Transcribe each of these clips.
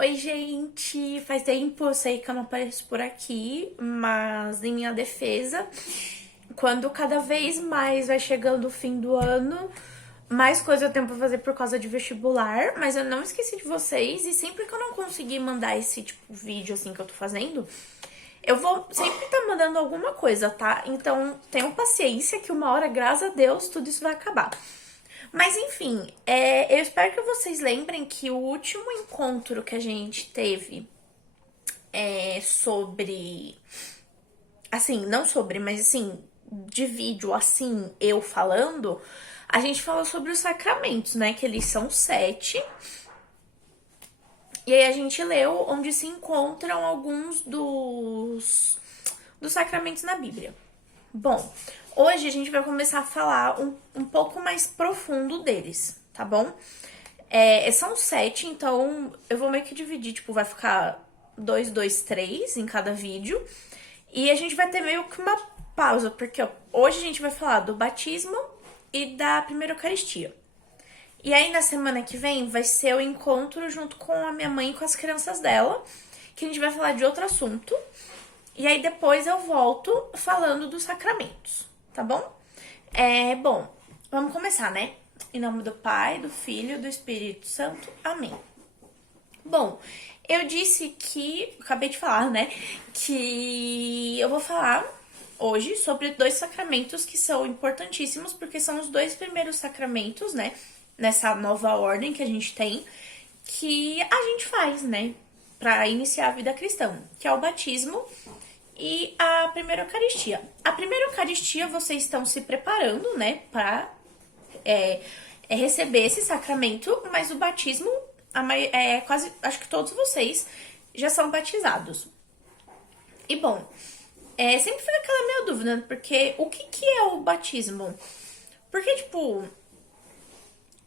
Oi, gente! Faz tempo, eu sei que eu não apareço por aqui, mas em minha defesa, quando cada vez mais vai chegando o fim do ano, mais coisa eu tenho pra fazer por causa de vestibular, mas eu não esqueci de vocês e sempre que eu não conseguir mandar esse tipo vídeo assim que eu tô fazendo, eu vou sempre estar mandando alguma coisa, tá? Então tenham paciência que uma hora, graças a Deus, tudo isso vai acabar. Mas enfim, eu espero que vocês lembrem que o último encontro que a gente teve sobre. Assim, não sobre, mas assim, de vídeo, assim, eu falando, a gente falou sobre os sacramentos, né? Que eles são 7. E aí a gente leu onde se encontram alguns dos sacramentos na Bíblia. Bom, hoje a gente vai começar a falar um pouco mais profundo deles, tá bom? São 7, então eu vou meio que dividir, tipo, vai ficar 2, 2, 3 em cada vídeo. E a gente vai ter meio que uma pausa, porque ó, hoje a gente vai falar do batismo e da primeira Eucaristia. E aí na semana que vem vai ser o encontro junto com a minha mãe e com as crianças dela, que a gente vai falar de outro assunto. E aí depois eu volto falando dos sacramentos, tá bom? Bom, vamos começar, né? Em nome do Pai, do Filho e do Espírito Santo. Amém. Bom, eu disse que, acabei de falar, né? Que eu vou falar hoje sobre 2 sacramentos que são importantíssimos, porque são os 2 primeiros sacramentos, né? Nessa nova ordem que a gente tem, que a gente faz, né? Pra iniciar a vida cristã, que é o batismo e a primeira Eucaristia. A primeira Eucaristia vocês estão se preparando, né? Pra receber esse sacramento, mas o batismo, quase, acho que todos vocês já são batizados. E bom, sempre fica aquela meia dúvida, né? Porque o que é o batismo? Porque, tipo,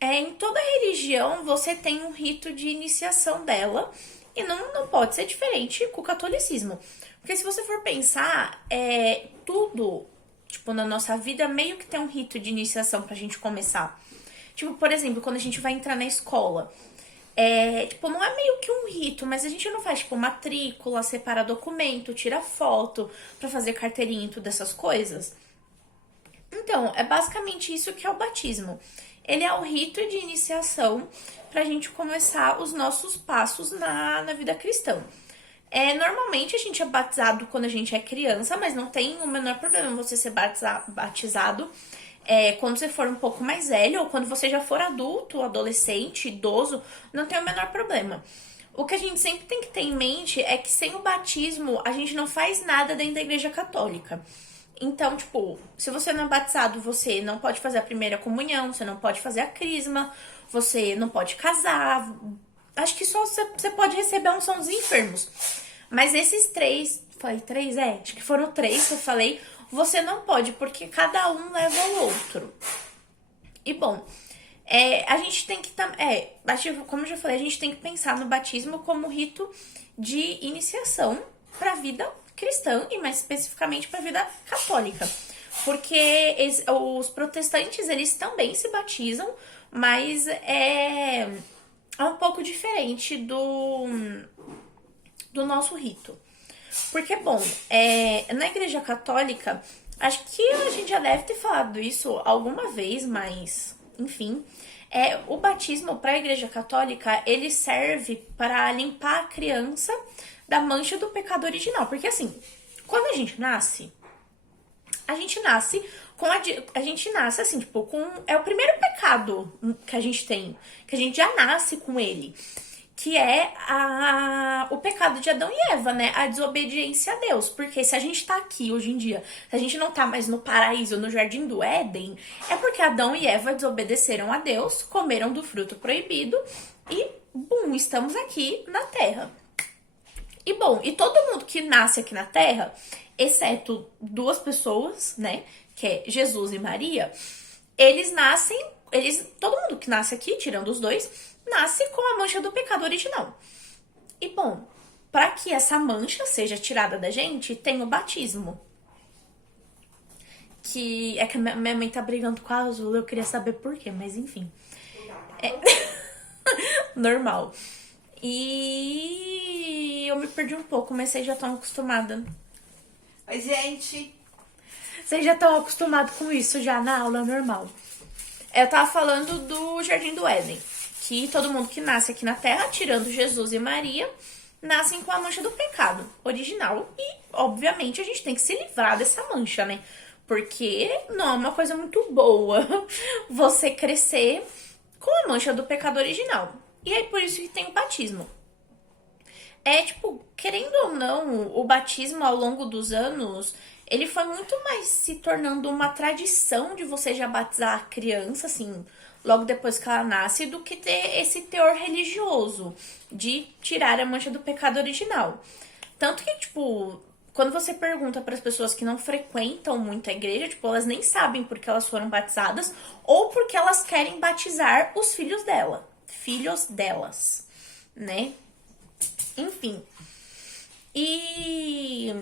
em toda religião você tem um rito de iniciação dela e não pode ser diferente com o catolicismo. Porque se você for pensar, tudo, tipo, na nossa vida meio que tem um rito de iniciação pra gente começar. Tipo, por exemplo, quando a gente vai entrar na escola, tipo, não é meio que um rito, mas a gente não faz, tipo, matrícula, separa documento, tira foto pra fazer carteirinha e tudo essas coisas. Então, é basicamente isso que é o batismo. Ele é o rito de iniciação pra gente começar os nossos passos na vida cristã. Normalmente a gente é batizado quando a gente é criança, mas não tem o menor problema você ser batizado quando você for um pouco mais velho ou quando você já for adulto, adolescente, idoso, não tem o menor problema. O que a gente sempre tem que ter em mente é que sem o batismo a gente não faz nada dentro da igreja católica. Então, tipo, se você não é batizado, você não pode fazer a primeira comunhão, você não pode fazer a crisma, você não pode casar. Acho que só você pode receber a unção dos enfermos. Mas esses 3, falei 3? Acho que foram 3 que eu falei, você não pode, porque cada um leva ao outro. E bom, a gente tem que como eu já falei, a gente tem que pensar no batismo como rito de iniciação para a vida cristã e mais especificamente para a vida católica. Porque os protestantes, eles também se batizam, mas é um pouco diferente do nosso rito. Porque, bom, na igreja católica, acho que a gente já deve ter falado isso alguma vez, mas, enfim, o batismo para a igreja católica, ele serve para limpar a criança da mancha do pecado original. Porque, assim, quando a gente nasce com a gente nasce assim, tipo, é o primeiro pecado que a gente tem, que a gente já nasce com ele, que é o pecado de Adão e Eva, né? A desobediência a Deus. Porque se a gente tá aqui hoje em dia, se a gente não tá mais no paraíso, no jardim do Éden, é porque Adão e Eva desobedeceram a Deus, comeram do fruto proibido e, bum, estamos aqui na Terra. E bom, e todo mundo que nasce aqui na Terra, exceto 2 pessoas, né, que é Jesus e Maria, todo mundo que nasce aqui, tirando os 2, nasce com a mancha do pecado original. E bom, para que essa mancha seja tirada da gente, tem o batismo. Que é que a minha mãe tá brigando com a Azul, eu queria saber por quê, mas enfim. Normal. E eu me perdi um pouco, mas vocês já estão acostumadas. Oi, gente. Vocês já estão acostumados com isso já na aula normal. Eu tava falando do Jardim do Éden, que todo mundo que nasce aqui na Terra, tirando Jesus e Maria, nascem com a mancha do pecado original. E, obviamente, a gente tem que se livrar dessa mancha, né? Porque não é uma coisa muito boa você crescer com a mancha do pecado original. E é por isso que tem o batismo. É, tipo, querendo ou não, o batismo ao longo dos anos, ele foi muito mais se tornando uma tradição de você já batizar a criança, assim, logo depois que ela nasce, do que ter esse teor religioso de tirar a mancha do pecado original. Tanto que, tipo, quando você pergunta para as pessoas que não frequentam muito a igreja, tipo, elas nem sabem porque elas foram batizadas ou porque elas querem batizar os filhos delas, né? Enfim. E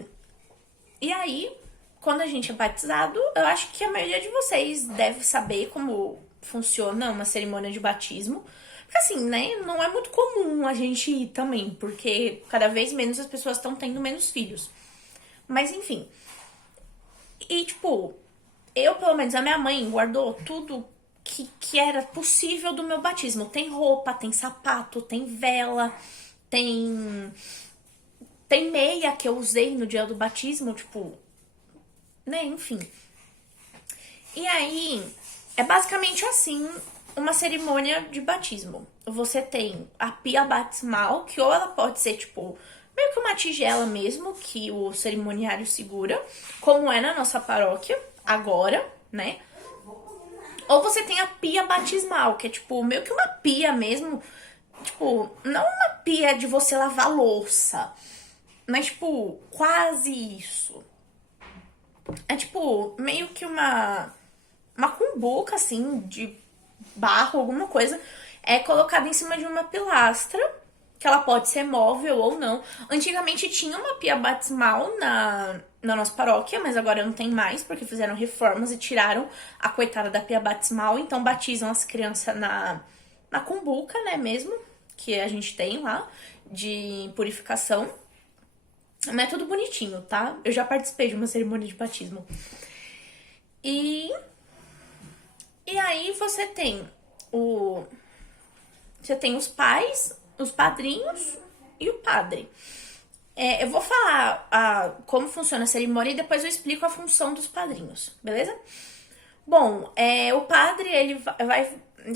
aí, quando a gente é batizado, eu acho que a maioria de vocês deve saber como funciona uma cerimônia de batismo. Porque assim, né, não é muito comum a gente ir também, porque cada vez menos as pessoas estão tendo menos filhos. Mas enfim. E tipo, eu, pelo menos, a minha mãe guardou tudo que era possível do meu batismo. Tem roupa, tem sapato, tem vela, tem meia que eu usei no dia do batismo, tipo, né, enfim. E aí, é basicamente assim uma cerimônia de batismo. Você tem a pia batismal, que ou ela pode ser, tipo, meio que uma tigela mesmo, que o cerimoniário segura, como é na nossa paróquia, agora, né? Ou você tem a pia batismal, que é, tipo, meio que uma pia mesmo, tipo, não uma pia de você lavar louça, mas, tipo, quase isso. É, tipo, meio que uma cumbuca, assim, de barro, alguma coisa, é colocada em cima de uma pilastra, que ela pode ser móvel ou não. Antigamente tinha uma pia batismal na nossa paróquia, mas agora não tem mais, porque fizeram reformas e tiraram a coitada da pia batismal, então batizam as crianças na cumbuca, né, mesmo, que a gente tem lá, de purificação. Mas é tudo bonitinho, tá? Eu já participei de uma cerimônia de batismo. E aí você tem os pais, os padrinhos e o padre. Eu vou falar como funciona a cerimônia e depois eu explico a função dos padrinhos, beleza? Bom, o padre ele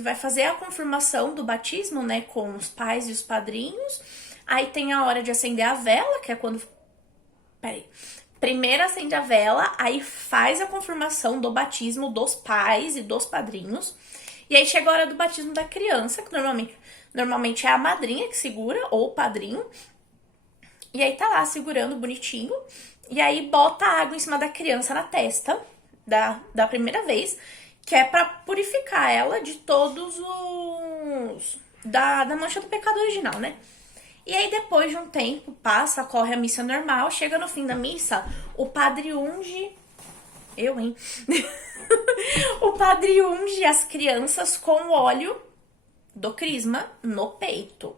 vai fazer a confirmação do batismo, né, com os pais e os padrinhos. Aí tem a hora de acender a vela, que é quando... Peraí. Primeiro acende a vela, aí faz a confirmação do batismo dos pais e dos padrinhos. E aí chega a hora do batismo da criança, que normalmente é a madrinha que segura, ou o padrinho. E aí tá lá segurando bonitinho. E aí bota a água em cima da criança na testa, da primeira vez, que é pra purificar ela de todos da mancha do pecado original, né? E aí, depois de um tempo, passa, corre a missa normal, chega no fim da missa, o padre unge... Eu, hein? O padre unge as crianças com o óleo do crisma no peito.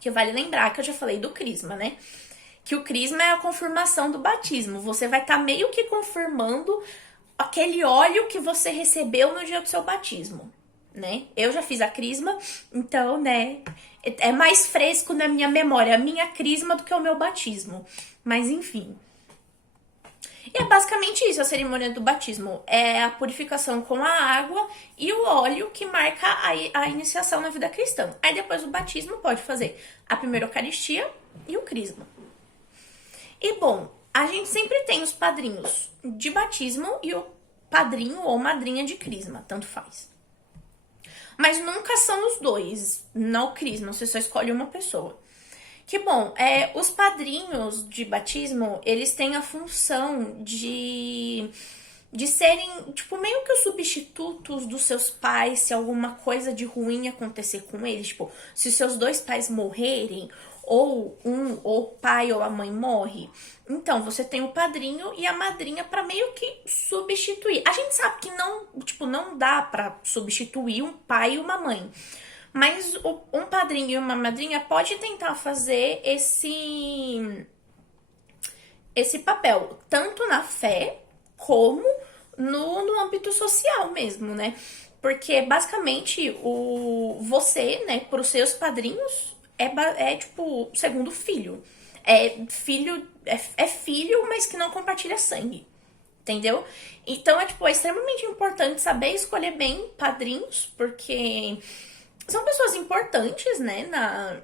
Que vale lembrar que eu já falei do crisma, né? Que o crisma é a confirmação do batismo. Você vai estar meio que confirmando aquele óleo que você recebeu no dia do seu batismo, né? Eu já fiz a crisma, então, né, é mais fresco na minha memória a minha crisma do que o meu batismo. Mas, enfim. E é basicamente isso, a cerimônia do batismo. É a purificação com a água e o óleo que marca a iniciação na vida cristã. Aí depois o batismo pode fazer a primeira Eucaristia e o crisma. E, bom, a gente sempre tem os padrinhos de batismo e o padrinho ou madrinha de crisma, tanto faz. Mas nunca são os dois no crisma, você só escolhe uma pessoa. Que bom, os padrinhos de batismo, eles têm a função de serem, tipo, meio que os substitutos dos seus pais se alguma coisa de ruim acontecer com eles. Tipo, se seus dois pais morrerem, ou o pai ou a mãe morre, então você tem o padrinho e a madrinha pra meio que substituir. A gente sabe que não dá pra substituir um pai e uma mãe, Mas um padrinho e uma madrinha pode tentar fazer esse papel, tanto na fé como no âmbito social mesmo, né? Porque basicamente você, né, pros seus padrinhos, é tipo segundo filho. É filho, mas que não compartilha sangue. Entendeu? Então é extremamente importante saber escolher bem padrinhos, porque são pessoas importantes, né,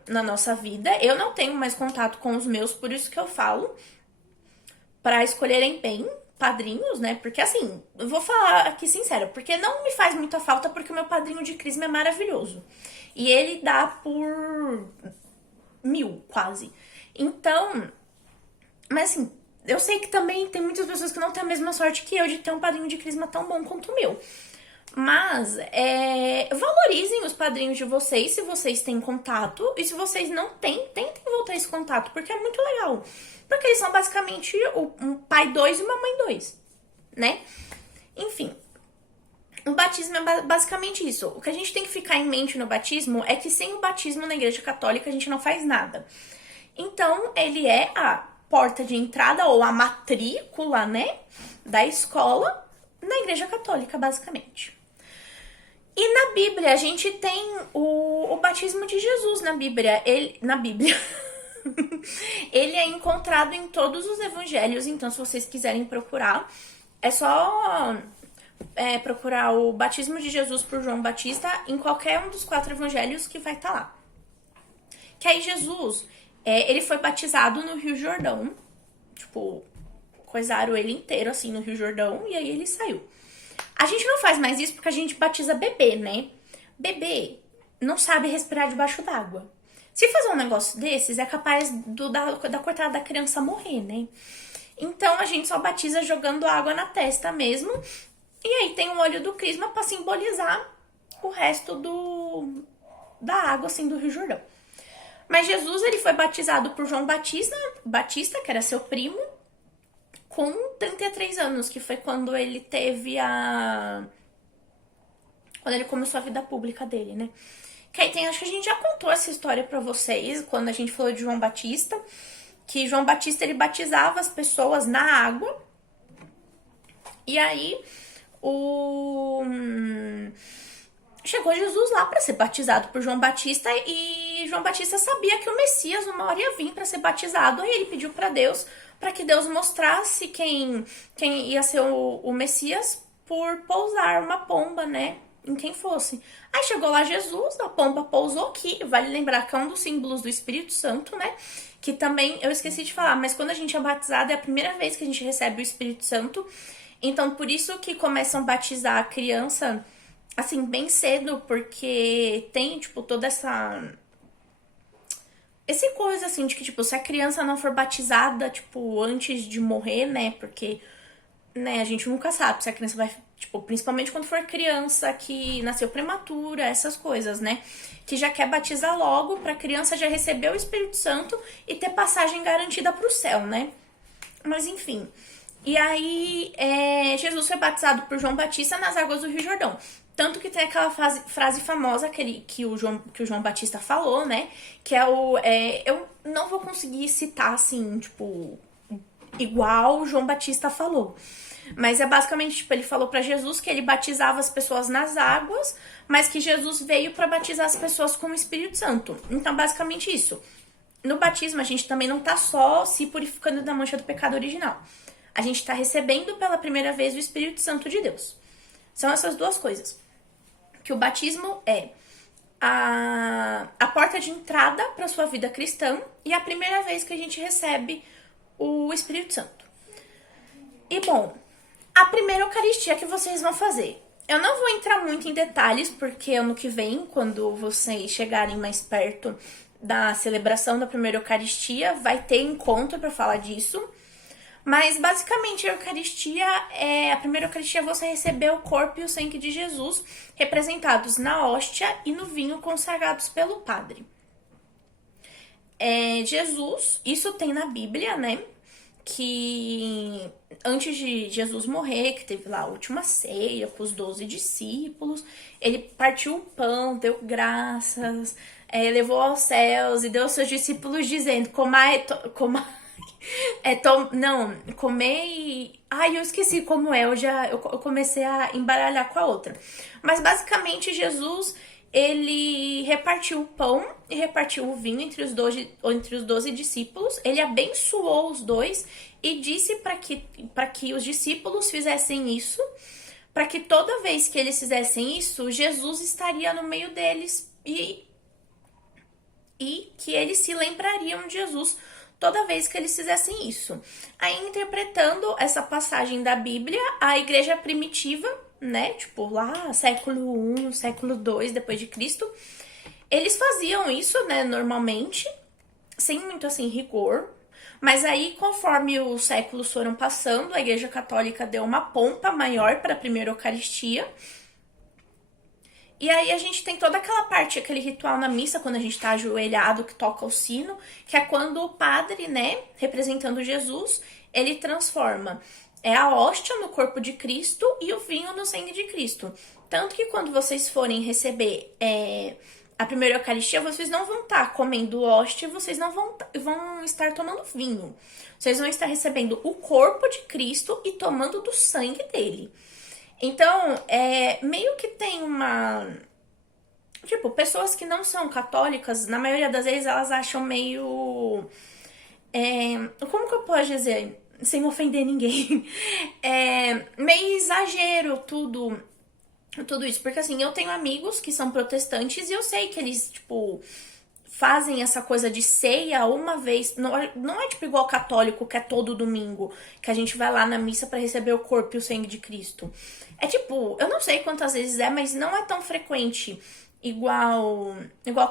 na nossa vida. Eu não tenho mais contato com os meus, por isso que eu falo pra escolherem bem padrinhos, né? Porque assim, eu vou falar aqui sincera, porque não me faz muita falta, porque o meu padrinho de crisma é maravilhoso. E ele dá por 1000, quase. Então, mas assim, eu sei que também tem muitas pessoas que não têm a mesma sorte que eu de ter um padrinho de crisma tão bom quanto o meu. Mas valorizem os padrinhos de vocês se vocês têm contato. E se vocês não têm, tentem voltar esse contato, porque é muito legal. Porque eles são basicamente um pai 2 e uma mãe 2, né? Enfim, o batismo é basicamente isso. O que a gente tem que ficar em mente no batismo é que sem o batismo na Igreja Católica a gente não faz nada. Então, ele é a porta de entrada ou a matrícula, né, da escola na Igreja Católica, basicamente. E na Bíblia, a gente tem o batismo de Jesus na Bíblia. Na Bíblia. Ele é encontrado em todos os evangelhos, então se vocês quiserem procurar, é só procurar o batismo de Jesus por João Batista em qualquer um dos 4 evangelhos que vai estar lá. Que aí Jesus, ele foi batizado no Rio Jordão, tipo, coisaram ele inteiro assim no Rio Jordão e aí ele saiu. A gente não faz mais isso porque a gente batiza bebê, né? Bebê não sabe respirar debaixo d'água. Se fazer um negócio desses, é capaz da coitada da criança morrer, né? Então, a gente só batiza jogando água na testa mesmo. E aí tem o óleo do crisma pra simbolizar o resto da água, assim, do Rio Jordão. Mas Jesus, ele foi batizado por João Batista, que era seu primo, com 33 anos, que foi quando ele teve quando ele começou a vida pública dele, né? Que aí acho que a gente já contou essa história pra vocês, quando a gente falou de João Batista, que João Batista, ele batizava as pessoas na água, e aí chegou Jesus lá pra ser batizado por João Batista, e João Batista sabia que o Messias uma hora ia vir pra ser batizado, aí ele pediu pra Deus, pra que Deus mostrasse quem ia ser o Messias por pousar uma pomba, né? Em quem fosse. Aí chegou lá Jesus, a pomba pousou, que vale lembrar que é um dos símbolos do Espírito Santo, né? Que também, eu esqueci de falar, mas quando a gente é batizado é a primeira vez que a gente recebe o Espírito Santo. Então, por isso que começam a batizar a criança, assim, bem cedo, porque tem, tipo, toda esse coisa, assim, de que, tipo, se a criança não for batizada, tipo, antes de morrer, né? Porque, né, a gente nunca sabe se a criança vai... Tipo, principalmente quando for criança que nasceu prematura, essas coisas, né? Que já quer batizar logo pra criança já receber o Espírito Santo e ter passagem garantida pro céu, né? Mas enfim. E aí, Jesus foi batizado por João Batista nas águas do Rio Jordão. Tanto que tem aquela frase famosa que o João Batista falou, né? Que eu não vou conseguir citar, assim, tipo, igual o João Batista falou. Mas é basicamente, tipo, ele falou pra Jesus que ele batizava as pessoas nas águas, mas que Jesus veio pra batizar as pessoas com o Espírito Santo. Então, basicamente isso. No batismo, a gente também não tá só se purificando da mancha do pecado original. A gente tá recebendo pela primeira vez o Espírito Santo de Deus. São essas duas coisas. Que o batismo é a porta de entrada pra sua vida cristã e a primeira vez que a gente recebe o Espírito Santo. E, bom... A primeira Eucaristia que vocês vão fazer. Eu não vou entrar muito em detalhes, porque ano que vem, quando vocês chegarem mais perto da celebração da primeira Eucaristia, vai ter encontro para falar disso. Mas, basicamente, a primeira Eucaristia é você receber o corpo e o sangue de Jesus, representados na hóstia e no vinho consagrados pelo padre. Jesus, isso tem na Bíblia, né? que antes de Jesus morrer, que teve lá a última ceia com os 12 discípulos, ele partiu o pão, deu graças, levou aos céus e deu aos seus discípulos dizendo, não, comer e... Ai, eu esqueci como é, eu comecei a embaralhar com a outra. Mas basicamente Jesus, ele repartiu o pão e repartiu o vinho entre os 12 discípulos. Ele abençoou os dois e disse para que os discípulos fizessem isso, para que toda vez que eles fizessem isso, Jesus estaria no meio deles e que eles se lembrariam de Jesus toda vez que eles fizessem isso. Aí, interpretando essa passagem da Bíblia, a igreja primitiva, né, tipo lá, século I, século II depois de Cristo, eles faziam isso, né, normalmente, sem muito, assim, rigor. Mas aí, conforme os séculos foram passando, a igreja católica deu uma pompa maior para a primeira Eucaristia. E aí a gente tem toda aquela parte, aquele ritual na missa, quando a gente tá ajoelhado, que toca o sino, que é quando o padre, né, representando Jesus, ele transforma a hóstia no corpo de Cristo e o vinho no sangue de Cristo. Tanto que quando vocês forem receber a primeira Eucaristia, vocês não vão estar comendo hóstia, vocês não vão estar tomando vinho. Vocês vão estar recebendo o corpo de Cristo e tomando do sangue dele. Então, meio que tem uma... Tipo, pessoas que não são católicas, na maioria das vezes, elas acham meio... como que eu posso dizer? Sem ofender ninguém. Meio exagero tudo isso. Porque, assim, eu tenho amigos que são protestantes e eu sei que eles, tipo... fazem essa coisa de ceia uma vez, não é tipo igual católico, que é todo domingo, que a gente vai lá na missa para receber o corpo e o sangue de Cristo. É tipo, eu não sei quantas vezes mas não é tão frequente igual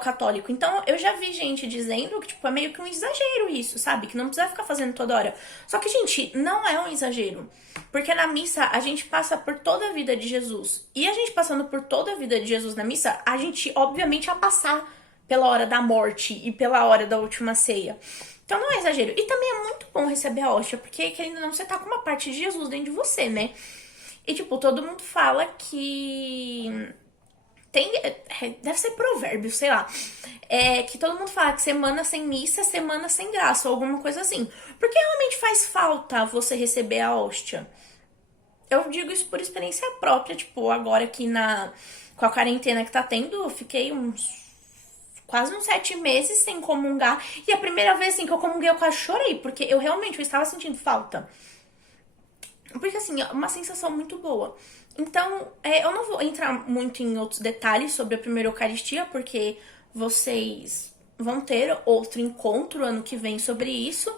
católico. Então, eu já vi gente dizendo que, tipo, é meio que um exagero isso, sabe? Que não precisa ficar fazendo toda hora. Só que, gente, não é um exagero. Porque na missa, a gente passa por toda a vida de Jesus. E a gente passando por toda a vida de Jesus na missa, a gente, obviamente, vai passar pela hora da morte e pela hora da última ceia. Então não é exagero. E também é muito bom receber a hóstia, porque querendo ou não, você tá com uma parte de Jesus dentro de você, né? E tipo, todo mundo fala que... deve ser provérbio, sei lá. Que todo mundo fala que semana sem missa é semana sem graça, ou alguma coisa assim. Porque realmente faz falta você receber a hóstia. Eu digo isso por experiência própria, tipo, agora aqui com a quarentena que tá tendo, eu fiquei quase uns 7 meses sem comungar. E a primeira vez assim, que eu comunguei, eu quase chorei, porque eu estava sentindo falta. Porque assim, é uma sensação muito boa. Então, eu não vou entrar muito em outros detalhes sobre a primeira Eucaristia, porque vocês vão ter outro encontro ano que vem sobre isso.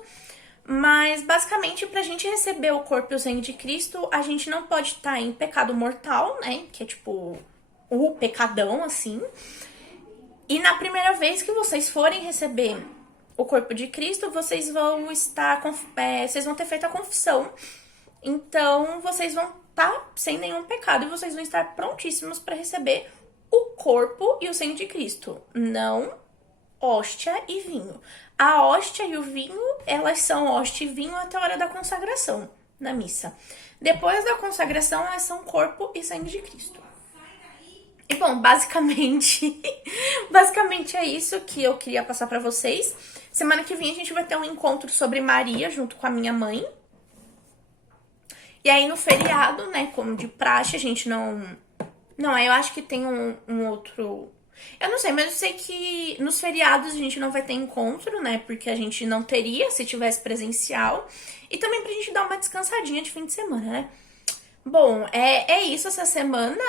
Mas, basicamente, pra gente receber o corpo e o sangue de Cristo, a gente não pode estar em pecado mortal, né? Que é tipo o pecadão, assim. E na primeira vez que vocês forem receber o corpo de Cristo, vocês vão vocês vão ter feito a confissão. Então, vocês vão estar sem nenhum pecado e vocês vão estar prontíssimos para receber o corpo e o sangue de Cristo. Não hóstia e vinho. A hóstia e o vinho, elas são hóstia e vinho até a hora da consagração na missa. Depois da consagração, elas são corpo e sangue de Cristo. E bom, basicamente é isso que eu queria passar pra vocês. Semana que vem a gente vai ter um encontro sobre Maria junto com a minha mãe. E aí no feriado, né, como de praxe, a gente não... Não, eu acho que tem um outro... Eu não sei, mas eu sei que nos feriados a gente não vai ter encontro, né, porque a gente não teria se tivesse presencial. E também pra gente dar uma descansadinha de fim de semana, né. Bom, é isso essa semana.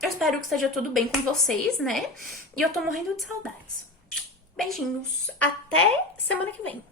Eu espero que esteja tudo bem com vocês, né? E eu tô morrendo de saudades. Beijinhos. Até semana que vem.